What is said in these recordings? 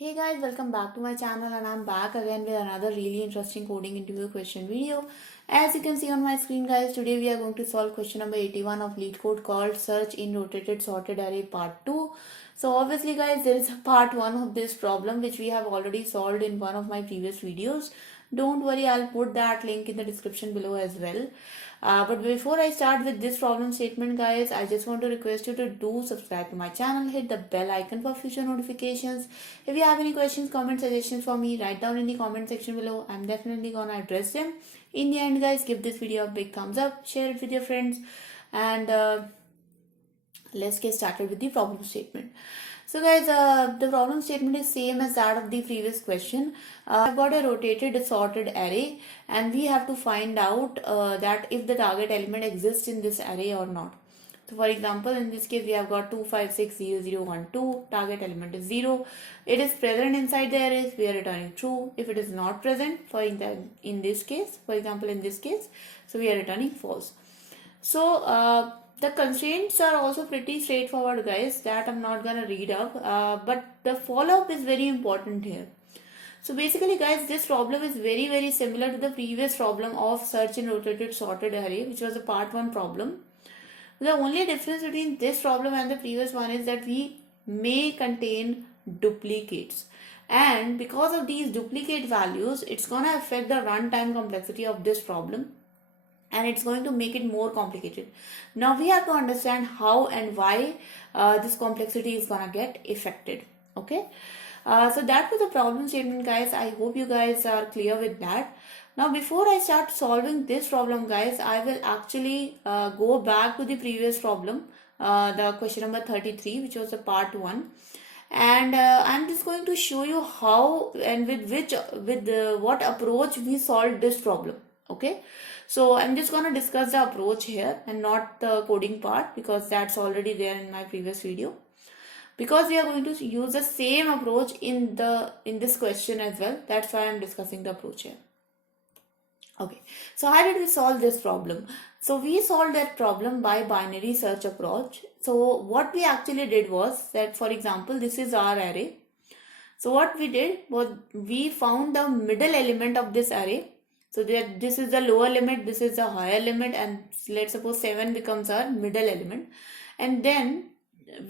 Hey guys, welcome back to my channel and I'm back again with another really interesting coding interview question video. As you can see on my screen guys, today we are going to solve question number 81 of Leetcode called Search in Rotated Sorted Array Part 2. So obviously guys, there is a part 1 of this problem which we have already solved in one of my previous videos. Don't worry, I'll put that link in the description below as well. But before I start with this problem statement guys, I just want to request you to do subscribe to my channel, hit the bell icon for future notifications. If you have any questions, comments, suggestions for me, write down in the comment section below. I'm definitely gonna address them. In the end guys, give this video a big thumbs up, share it with your friends, and let's get started with the problem statement. So guys, the problem statement is same as that of the previous question. I've got a rotated sorted array and we have to find out that if the target element exists in this array or not. So for example, in this case, we have got 2, 5, 6, 0, 0, 1, 2. Target element is 0. It is present inside the array. We are returning true. If it is not present, in this case, so we are returning false. So the constraints are also pretty straightforward guys, that I'm not gonna read up, but the follow-up is very important here. So basically guys, this problem is very similar to the previous problem of search in rotated sorted array, which was a part 1 problem. The only difference between this problem and the previous one is that we may contain duplicates, and because of these duplicate values, it's gonna affect the runtime complexity of this problem and it's going to make it more complicated. Now we have to understand how and why this complexity is gonna get affected. Okay, so that was the problem statement guys. I hope you guys are clear with that. Now before I start solving this problem guys, I will actually go back to the previous problem, the question number 33, which was the part 1, and I'm just going to show you how and with what approach we solved this problem. Okay, so I'm just going to discuss the approach here and not the coding part, because that's already there in my previous video. Because we are going to use the same approach in this question as well, that's why I'm discussing the approach here. Okay, so how did we solve this problem? So we solved that problem by binary search approach. So what we actually did was that, for example, this is our array. So what we did was we found the middle element of this array. So that this is the lower limit, this is the higher limit, and let's suppose 7 becomes our middle element. And then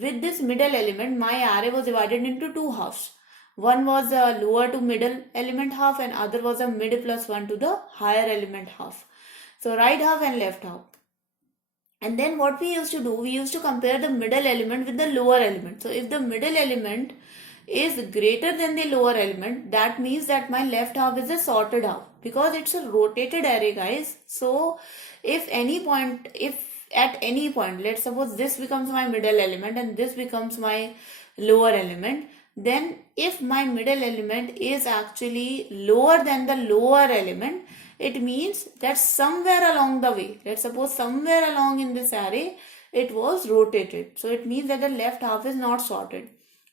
with this middle element, my array was divided into two halves. One was the lower to middle element half and other was a mid plus 1 to the higher element half. So right half and left half. And then what we used to do, we used to compare the middle element with the lower element. So if the middle element is greater than the lower element, that means that my left half is a sorted half, because it's a rotated array guys. So if at any point, let's suppose this becomes my middle element and this becomes my lower element, then if my middle element is actually lower than the lower element, it means that somewhere along the way, let's suppose somewhere along in this array, it was rotated. So it means that the left half is not sorted.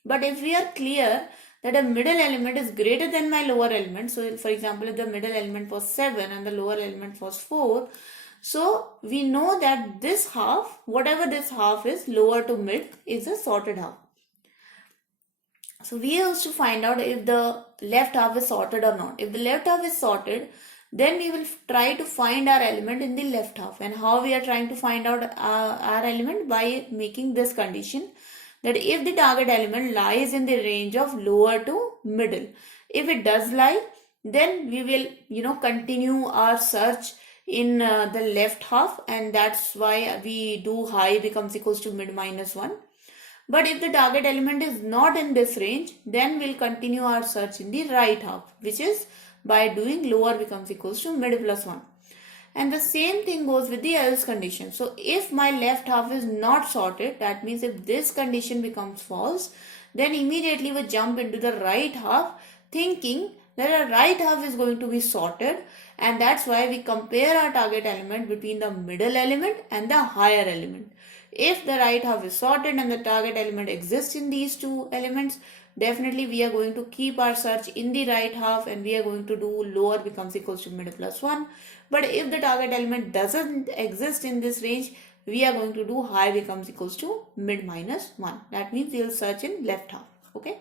But if we are clear that a middle element is greater than my lower element, so for example, if the middle element was 7 and the lower element was 4, so we know that this half, whatever this half is, lower to mid, is a sorted half. So we used to find out if the left half is sorted or not. If the left half is sorted, then we will try to find our element in the left half. And how we are trying to find out our element? By making this condition, that if the target element lies in the range of lower to middle. If it does lie, then we will continue our search in the left half, and that's why we do high becomes equals to mid minus 1. But if the target element is not in this range, then we'll continue our search in the right half, which is by doing lower becomes equals to mid plus 1. And the same thing goes with the else condition. So if my left half is not sorted, that means if this condition becomes false, then immediately we jump into the right half thinking that our right half is going to be sorted, and that's why we compare our target element between the middle element and the higher element. If the right half is sorted and the target element exists in these two elements, definitely we are going to keep our search in the right half and we are going to do lower becomes equals to mid plus 1. But if the target element doesn't exist in this range, we are going to do high becomes equals to mid minus 1. That means we will search in left half. Okay.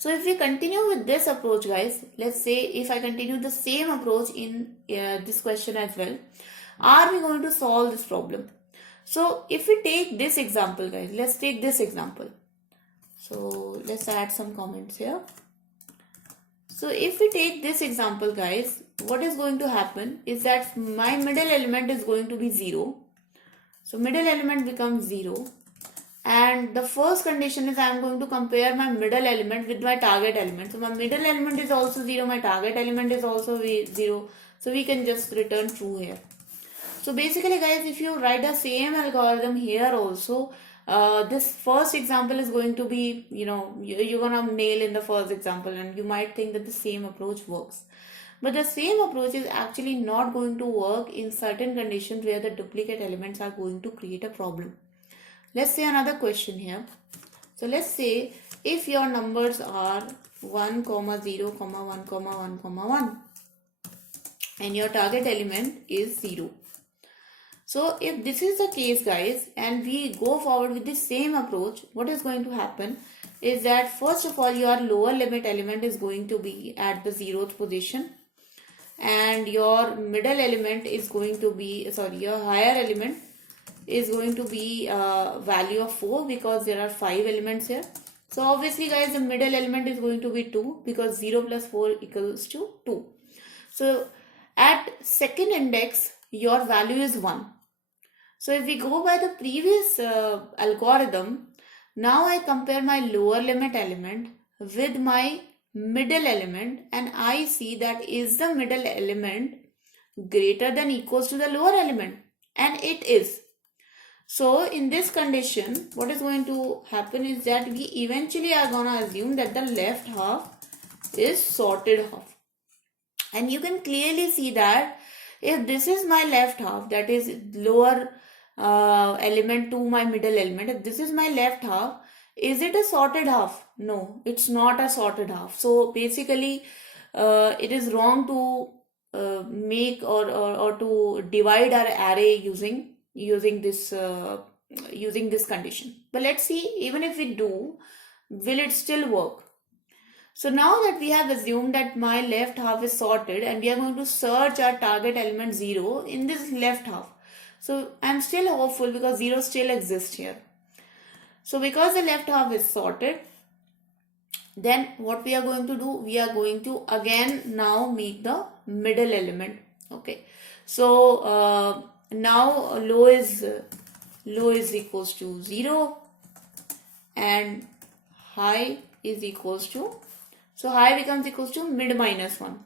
So if we continue with this approach, guys, let's say if I continue the same approach in this question as well, are we going to solve this problem? So if we take this example, guys, let's take this example. So let's add some comments here. So if we take this example, guys, what is going to happen is that my middle element is going to be 0. So middle element becomes 0. And the first condition is I am going to compare my middle element with my target element. So my middle element is also 0, my target element is also 0. So we can just return true here. So basically, guys, if you write the same algorithm here also, this first example is going to be, you're going to nail in the first example, and you might think that the same approach works. But the same approach is actually not going to work in certain conditions where the duplicate elements are going to create a problem. Let's say another question here. So let's say if your numbers are 1, 0, 1, 1, 1, and your target element is 0. So if this is the case, guys, and we go forward with the same approach, what is going to happen is that first of all, your lower limit element is going to be at the 0th position, and your middle element is going to be, your higher element is going to be value of 4 because there are 5 elements here. So obviously, guys, the middle element is going to be 2 because 0 plus 4 equals to 2. So at second index, your value is 1. So if we go by the previous algorithm, now I compare my lower limit element with my middle element, and I see that is the middle element greater than equals to the lower element, and it is. So in this condition, what is going to happen is that we eventually are going to assume that the left half is sorted half. And you can clearly see that if this is my left half, that is lower element to my middle element, if this is my left half, is it a sorted half? No, it's not a sorted half. So basically, it is wrong to make or to divide our array using this condition. But let's see, even if we do, will it still work? So now that we have assumed that my left half is sorted, and we are going to search our target element 0 in this left half. So I'm still hopeful because 0 still exists here. So because the left half is sorted, then what we are going to do, we are going to again now make the middle element. Okay. So now low is equals to 0 and high is equals to, so high becomes equals to mid minus 1.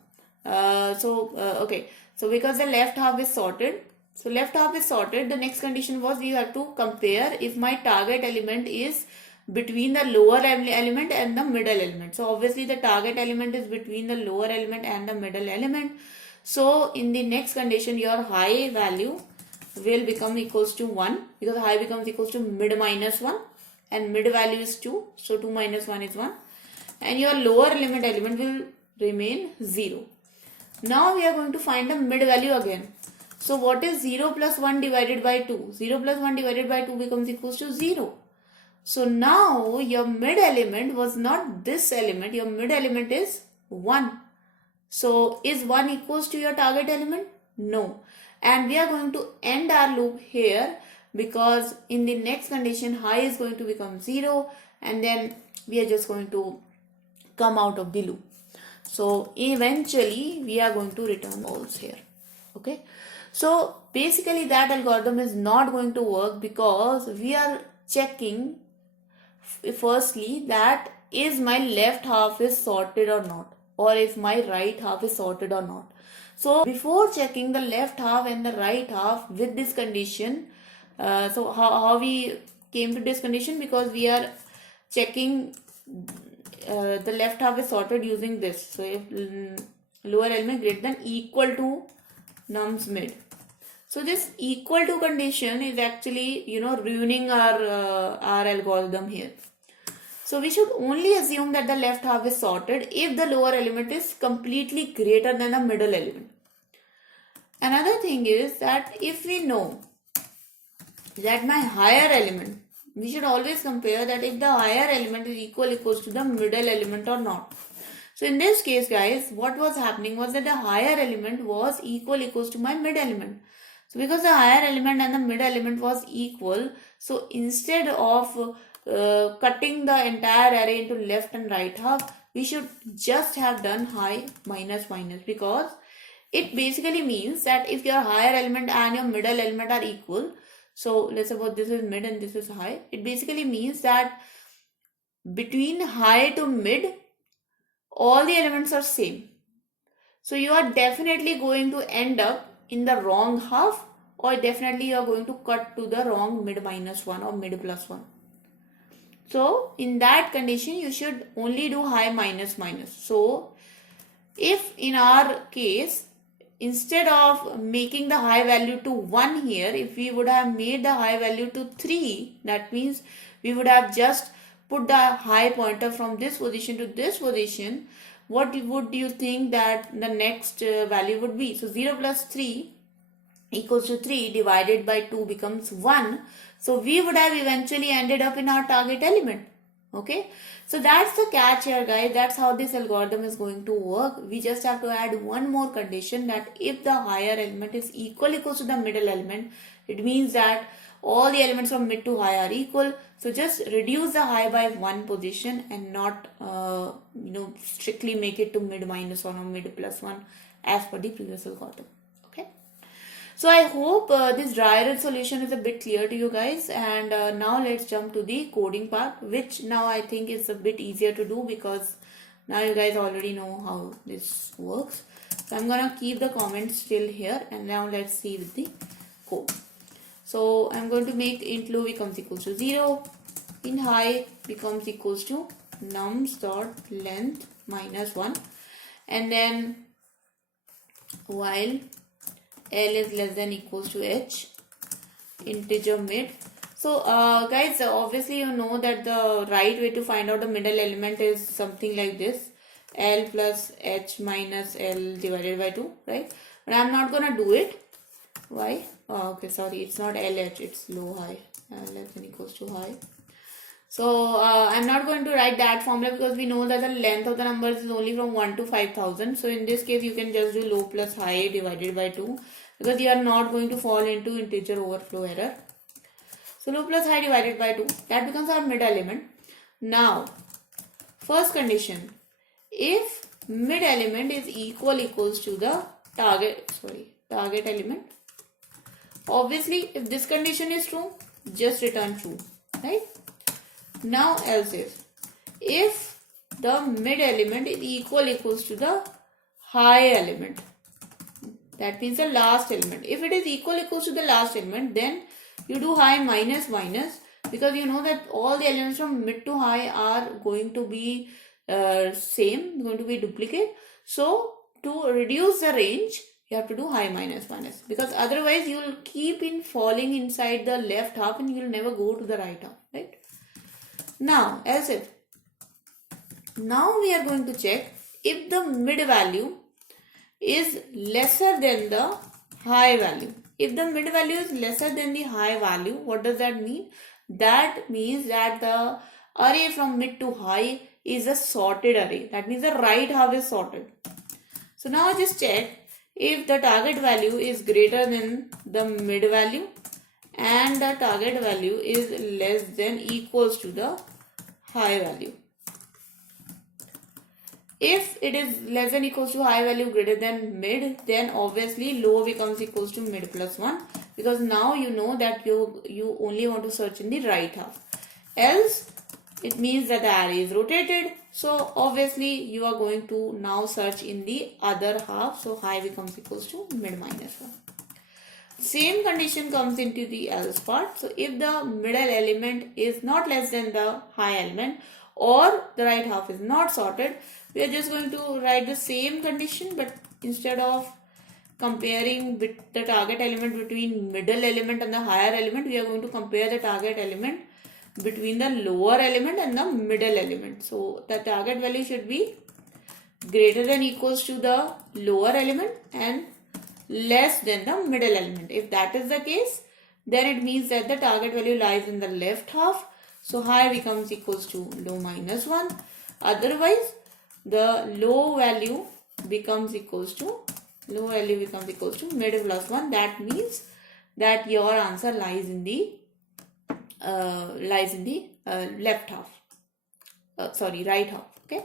Okay, so because the left half is sorted, the next condition was we have to compare if my target element is between the lower element and the middle element. So obviously the target element is between the lower element and the middle element. So in the next condition, your high value will become equals to 1 because high becomes equals to mid minus 1 and mid value is 2. So 2 minus 1 is 1 and your lower limit element will remain 0. Now we are going to find the mid value again. So what is 0 plus 1 divided by 2? 0 plus 1 divided by 2 becomes equals to 0. So now your mid element was not this element, your mid element is 1. So is 1 equals to your target element? No. And we are going to end our loop here because in the next condition high is going to become 0 and then we are just going to come out of the loop. So eventually we are going to return false here. Okay. So basically that algorithm is not going to work because we are checking firstly that is my left half is sorted or not, or if my right half is sorted or not. So before checking the left half and the right half with this condition, so how we came to this condition, because we are checking the left half is sorted using this. So if lower element greater than equal to nums mid. So this equal to condition is actually, ruining our algorithm here. So we should only assume that the left half is sorted if the lower element is completely greater than the middle element. Another thing is that if we know that my higher element, we should always compare that if the higher element is equals to the middle element or not. So in this case, guys, what was happening was that the higher element was equals to my mid element. So because the higher element and the mid element was equal, so instead of cutting the entire array into left and right half, we should just have done high minus minus, because it basically means that if your higher element and your middle element are equal, so let's suppose this is mid and this is high, it basically means that between high to mid, all the elements are same. So you are definitely going to end up in the wrong half, or definitely you are going to cut to the wrong mid minus 1 or mid plus 1. So in that condition, you should only do high minus minus. So if in our case, instead of making the high value to 1 here, if we would have made the high value to 3, that means we would have just put the high pointer from this position to this position, what would you think that the next value would be? So 0 plus 3 equals to 3 divided by 2 becomes 1. So we would have eventually ended up in our target element. Okay, so that's the catch here, guys. That's how this algorithm is going to work. We just have to add one more condition, that if the higher element is equals to the middle element, it means that all the elements from mid to high are equal. So just reduce the high by one position and not strictly make it to mid minus 1 or mid plus 1 as per the previous algorithm. Okay, so I hope this dry error solution is a bit clear to you guys, and now let's jump to the coding part, which now I think is a bit easier to do because now you guys already know how this works. So I'm gonna keep the comments still here, and now let's see with the code. So I'm going to make int low becomes equals to 0, int high becomes equals to nums dot length minus 1, and then while L is less than equals to H, integer mid. So guys, obviously you know that the right way to find out the middle element is something like this, L plus H minus L divided by 2, right? But I'm not gonna do it. Why? Oh, okay, sorry, it's not LH, it's low high, less than equals to high. So I'm not going to write that formula because we know that the length of the numbers is only from 1 to 5000. So in this case, you can just do low plus high divided by 2, because you are not going to fall into integer overflow error. So low plus high divided by 2, that becomes our mid element. Now, first condition, if mid element is equals to the target element, obviously if this condition is true, just return true, right? Now else if the mid element is equals to the high element, that means the last element. If it is equals to the last element, then you do high minus minus, because you know that all the elements from mid to high are going to be same, going to be duplicate. So to reduce the range, you have to do high minus minus, because otherwise you will keep in falling inside the left half and you will never go to the right half, right? Now else if, now we are going to check if the mid value is lesser than the high value. If the mid value is lesser than the high value, what does that mean? That means that the array from mid to high is a sorted array. That means the right half is sorted. So now just check if the target value is greater than the mid value and the target value is less than equals to the high value. If it is less than equals to high value greater than mid, then obviously low becomes equals to mid plus 1, because now you know that you only want to search in the right half. Else it means that the array is rotated, so obviously you are going to now search in the other half, so high becomes equals to mid minus 1. Same condition comes into the else part. So if the middle element is not less than the high element, or the right half is not sorted, we are just going to write the same condition, but instead of comparing the target element between middle element and the higher element, we are going to compare the target element between the lower element and the middle element. So the target value should be greater than equals to the lower element and less than the middle element. If that is the case, then it means that the target value lies in the left half. So high becomes equals to low minus 1. Otherwise, the low value becomes equals to mid plus 1. That means that your answer lies in the left half. Right half. Okay.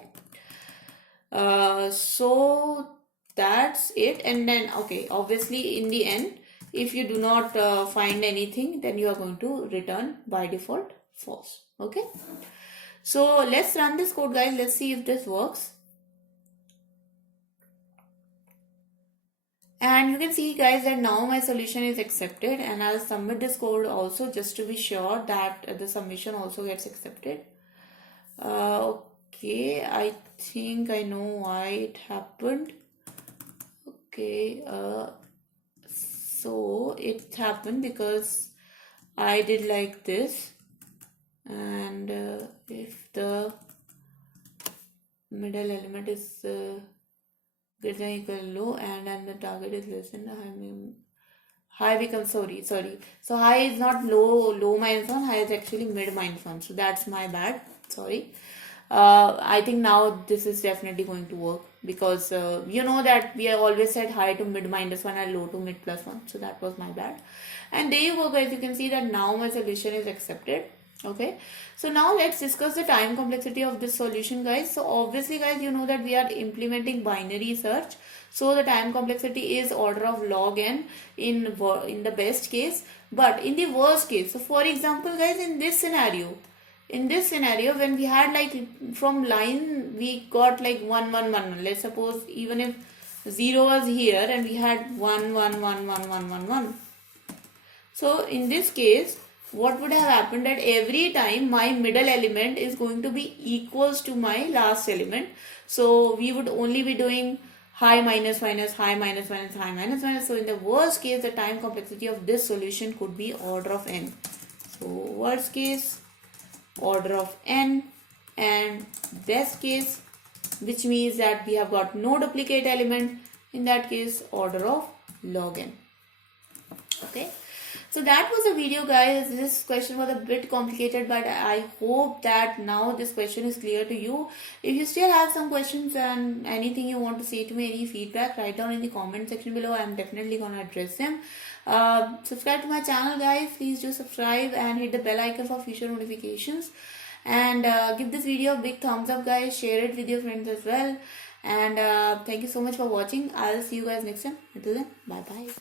So that's it. And then, okay, obviously in the end, if you do not find anything, then you are going to return by default false. Okay. So let's run this code, guys. Let's see if this works. And you can see, guys, that now my solution is accepted, and I'll submit this code also just to be sure that the submission also gets accepted. Okay, I think I know why it happened. Okay, so it happened because I did like this, and if the middle element is greater than equal to low, and then the target is less than high becomes so high is not low minus 1, high is actually mid minus 1, so that's my bad, sorry. I think now this is definitely going to work, because you know that we have always said high to mid minus 1 and low to mid plus 1, so that was my bad. And there you go, guys. You can see that now my solution is accepted. Okay, so now let's discuss the time complexity of this solution, guys. So obviously, guys, you know that we are implementing binary search, so the time complexity is order of log n in the best case. But in the worst case, so for example, guys, in this scenario, when we had like from line we got like 1 1 1 1, let's suppose even if 0 was here and we had 1 1 1 1 1 1 1. So in this case, what would have happened, that every time my middle element is going to be equals to my last element. So we would only be doing high minus minus, high minus minus, high minus minus. So in the worst case, the time complexity of this solution could be order of n. So worst case, order of n, and best case, which means that we have got no duplicate element, in that case order of log n. Okay. So that was the video, guys. This question was a bit complicated, but I hope that now this question is clear to you. If you still have some questions and anything you want to say to me, any feedback, write down in the comment section below. I'm definitely going to address them. Subscribe to my channel, guys. Please do subscribe and hit the bell icon for future notifications. And give this video a big thumbs up, guys. Share it with your friends as well. And thank you so much for watching. I'll see you guys next time. Until then, bye-bye.